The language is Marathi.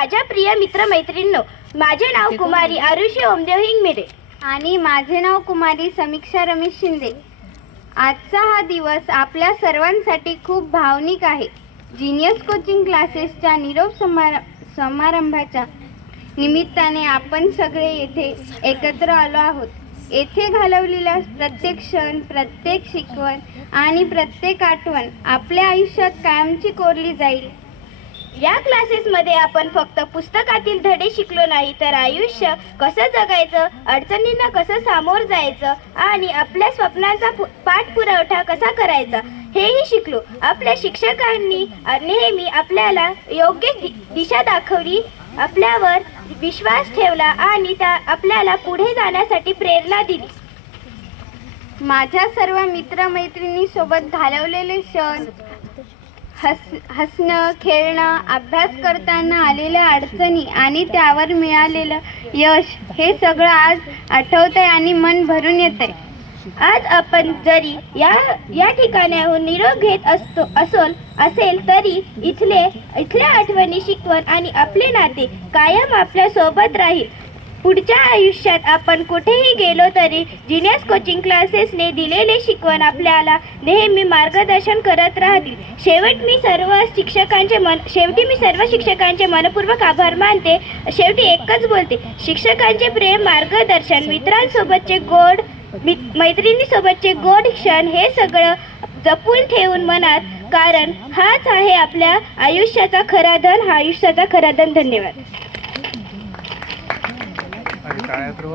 माझ्या प्रिय मित्रमैत्रिणींनो, माझे नाव कुमारी आरुषी ओमदेव हिंगमिरे आणि माझे नाव कुमारी समीक्षा रमेश शिंदे. आजचा हा दिवस आपल्या सर्वांसाठी खूप भावनिक आहे. जीनियस कोचिंग क्लासेसच्या निरोप समारंभाच्या निमित्ताने आपण सगळे येथे एकत्र आलो आहोत. येथे घालवलेला प्रत्येक क्षण, प्रत्येक शिकवण आणि प्रत्येक आठवण आपल्या आयुष्यात कायमची कोरली जाईल. या क्लासेसमध्ये आपण फक्त पुस्तकातील धडे शिकलो नाही, तर आयुष्य कसं जगायचं, अडचणींना कसं सामोरं जायचं आणि आपल्या स्वप्नांचा पाठपुरावा कसा करायचा हेही शिकलो. आपल्या शिक्षकांनी नेहमी आपल्याला योग्य दिशा दाखवली, आपल्यावर विश्वास ठेवला आणि आपल्याला पुढे जाण्यासाठी प्रेरणा दिली. माझ्या सर्व मित्रमैत्रिणींसोबत घालवलेले क्षण, हसणं, खेळणं, अभ्यास करताना आलेल्या अडचणी आणि त्यावर मिळालेलं यश, हे सगळं आज आठवतंय आणि मन भरून येतंय. आज आपण जरी या ठिकाणाहून निरोप घेत असेल तरी इथल्या आठवणी, शिकवण आणि आपले नाते कायम आपल्या सोबत राहील. पुढच्या आयुष्यात आपण कुठेही गेलो तरी जीनियस कोचिंग क्लासेसने दिलेले शिकवण आपल्याला नेहमी मार्गदर्शन करत राहतील. शेवटी मी सर्व शिक्षकांचे मनपूर्वक आभार मानते. शेवटी एकच बोलते, शिक्षकांचे प्रेम, मार्गदर्शन, मित्रांसोबतचे गोड, मैत्रिणीसोबतचे गोड क्षण हे सगळं जपून ठेवून मनात, कारण हाच आहे आपल्या आयुष्याचा खरा धन. धन्यवाद.